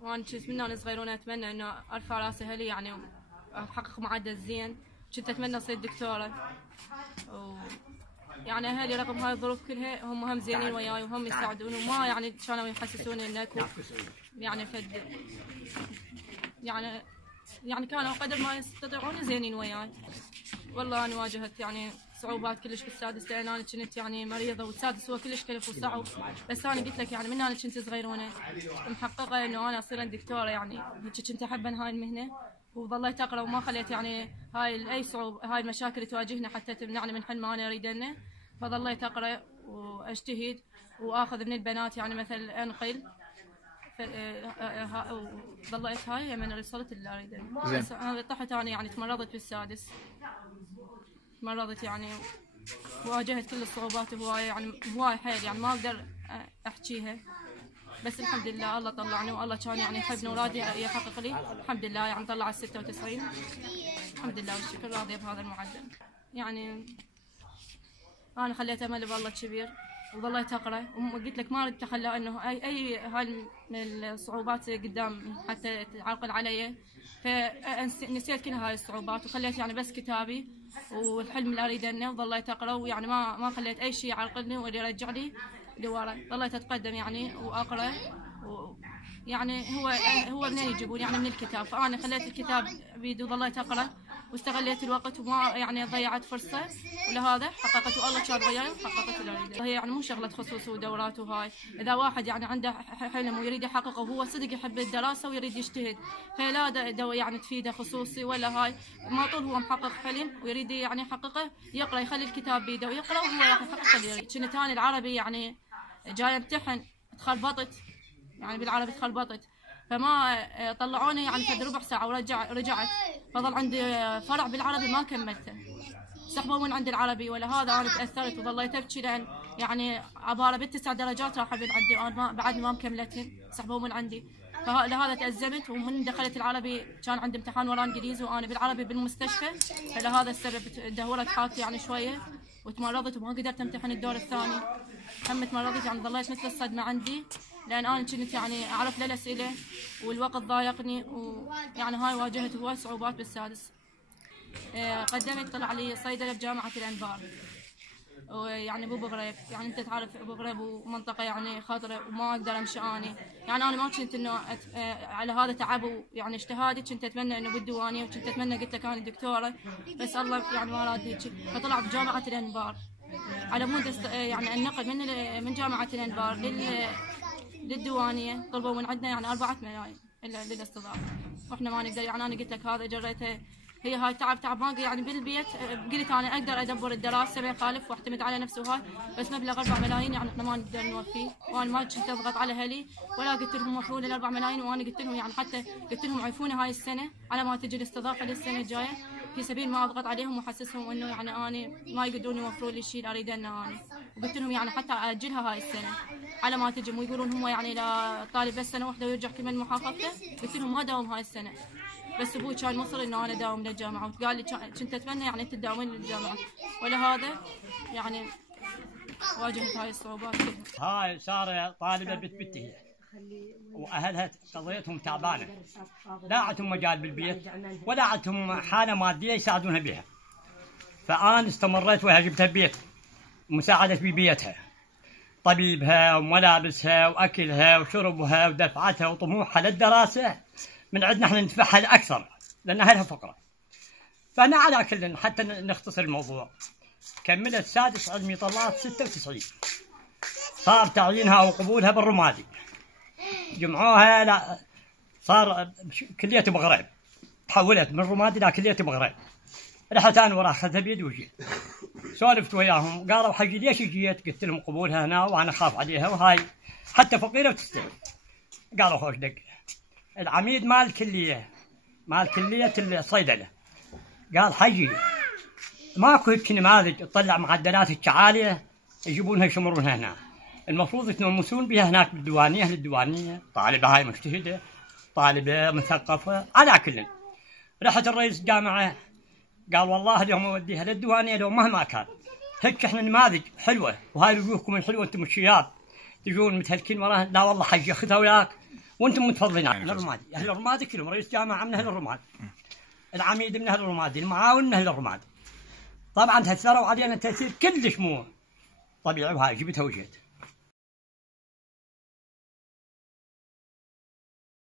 وانا كنت من وانا صغير وانا اتمنى انه ارفع راسي اهلي يعني واحقق معدل زين. كنت اتمنى اصير دكتوره، يعني اهلي رغم هاي الظروف كلها هم زينين وياي وهم يساعدوني، وما يعني كانوا يحسسوني ان اكو يعني فد يعني كانوا قدر ما يستطيعون زينين وياي. والله انا واجهت يعني صعوبات كلش بالسادس، لان انا كنت يعني مريضه، والسادس هو كلش كلف وصعب. بس انا قلت لك يعني من انا كنت صغيرونه محققه انه انا اصير دكتوره، يعني كنت احب هاي المهنه، وظليت اقرا وما خليت يعني هاي اي صعوبه، هاي المشاكل اللي تواجهنا حتى تمنعني من حلم انا اريدنه. فظليت اقرا واجتهد واخذ من البنات يعني مثل انقل، وظليت هاي من وصلت اللي اريده. بس انا طحت، انا يعني تمرضت بالسادس، تمرضت يعني واجهت كل الصعوبات هواية، يعني هواية حيل، يعني ما اقدر احكيها. بس الحمد لله الله طلعني، والله كان يعني يحبني اولادي يحقق لي الحمد لله، يعني طلع 96 الحمد لله والشكر، راضيه بهذا المعدل. يعني انا خليت امل بالله كبير وظليت اقرا، وقلت لك ما اريد اتخلى انه اي هاي من الصعوبات قدام حتى تعرقل علي، فنسيت كل هاي الصعوبات وخليت يعني بس كتابي والحلم اللي اريده، وظليت اقرا، ويعني ما خليت اي شيء يعرقلني ولا يرجع لي لورا. ظليت اتقدم يعني واقرا، يعني هو منين يجيبون يعني من الكتاب، فانا خليت الكتاب بيدي وظليت اقرا واستغليت الوقت وما يعني ضيعت فرصه، ولهذا حققت، والله كان وياي وحققت اللي اريده. هي يعني مو شغله خصوص ودورات وهاي، اذا واحد يعني عنده حلم ويريد يحققه وهو صدق يحب الدراسه ويريد يجتهد، فلا دو يعني تفيده خصوصي ولا هاي، ما طول هو محقق حلم ويريد يعني يحققه يقرا، يخلي الكتاب بيده ويقرا وهو راح يحقق اللي يريد. كنت انا العربي يعني جاي امتحن تخربطت، يعني بالعربي تخربطت، فما طلعوني يعني فد ربع ساعة ورجعت، فظل عندي فرع بالعربي ما كملته، سحبوا من عندي العربي. ولا هذا انا تاثرت وظليت ابكي، لان يعني عباره ب9 درجات راح من عندي وانا بعد ما مكملتهن، سحبوا من عندي. فلهذا تأزمت، ومن دخلت العربي كان عندي امتحان ورا انجليزي وانا بالعربي بالمستشفى، فلهذا السبب دهورت حالتي يعني شويه وتمرضت وما قدرت امتحن الدور الثاني. هم تمرضت يعني ظليت مثل الصدمه عندي، لان انا كنت يعني اعرف الاسئله والوقت ضايقني، ويعني هاي واجهت هواي صعوبات بالسادس. قدمت طلع لي صيدله بجامعه الانبار، ويعني ابو بغريب، يعني انت تعرف ابو بغريب ومنطقه يعني خضراء وما اقدر امشي اني، يعني انا ما كنت انه على هذا تعب يعني اجتهادي، كنت اتمنى انه بالديوانيه، وكنت اتمنى قلت لك انا دكتوره، بس الله يعني ما راد هيك. فطلع بجامعه الانبار على مود يعني النقل من جامعه الانبار للديوانيه، طلبوا من عندنا يعني 4 ملايين للاستضافه، واحنا ما نقدر. يعني انا قلت لك هذا جريته، هي هاي تعب ما يعني بالبيت، قلت انا اقدر ادبر الدراسه ما يخالف واعتمد على نفسي وهاي، بس مبلغ 4 ملايين يعني احنا ما نقدر نوفيه، وانا ما كنت اضغط على اهلي ولا قلت لهم وفروا لي 4 ملايين، وانا قلت لهم يعني حتى قلت لهم عيفوني هاي السنه على ما تجي الاستضافه للسنه الجايه، في سبيل ما اضغط عليهم واحسسهم انه يعني انا ما يقدرون يوفروا لي الشيء اللي اريده انا، وقلت لهم يعني حتى اجلها هاي السنه على ما تجي، مو يقولون هم يعني لا طالب بس سنه واحده ويرجع كل من محافظته. قلت لهم ما داوم هاي السنه، بس ابوي كان مصر انه انا داوم للجامعه، وقال لي كنت اتمنى يعني انت تداومين للجامعه، ولهذا يعني واجهت هاي الصعوبات كلها. هاي صار طالبه بتبتهي واهلها قضيتهم تعبانه، لا عندهم مجال بالبيت ولا عندهم حاله ماديه يساعدونها بها، فانا استمريت وياها، جبتها بيت مساعده في بيتها، طبيبها وملابسها واكلها وشربها ودفعتها وطموحها للدراسه من عندنا احنا ندفعها الاكثر لان اهلها فقراء. فانا على كل حتى نختصر الموضوع، كملت سادس علمي طلعت 96، صار تعيينها وقبولها بالرمادي، جمعوها لا صار كليه بغريب، تحولت من رمادي الى كليه بغريب. رحت انا ورا اخذتها بيدي وجيت سولفت وياهم، قالوا حجي ليش جيت؟ قلت لهم قبولها هنا وانا اخاف عليها وهاي حتى فقيره وتستوي. قالوا خوش دق العميد مال كليه الصيدله قال حجي ماكو هيك نماذج تطلع معدلات عاليه يجيبونها يشمرونها هنا، المفروض يتنمسون بها هناك للديوانيه، طالبه هاي مجتهده، طالبه مثقفه. على كل رحت الرئيس الجامعه قال والله اليوم اوديها للديوانيه لو مهما كان، هيك احنا نماذج حلوه وهاي وجوهكم الحلوه انتم الشياب تجون متهلكين وراها، لا والله حجي اخذها وياك وانتم متفضلين على الرمادي. اهل الرمادي كلهم، رئيس جامعه من اهل الرماد، العميد من اهل الرمادي، المعاون من اهل الرماد. طبعا تاثروا علينا تاثير كلش مو طبيعي، وهاي جبتها وجيت.